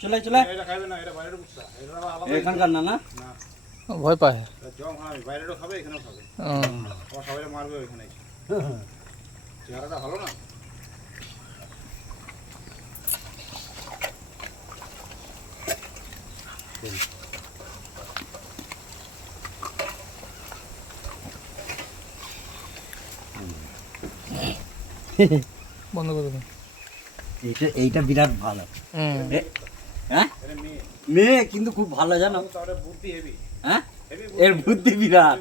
চলে চলে এখানকার না না ভয় পায় বাইরেও খাবে এখানেও খাবে সবাই মারবে ওইখানে চেহারাটা ভালো না বন্ধ করে দেবেন। এইটা বিরাট ভালো। হ্যাঁ মেয়ে কিন্তু খুব ভালো জানো, বুদ্ধি হেভি হ্যাঁ এর বুদ্ধি বিরাট।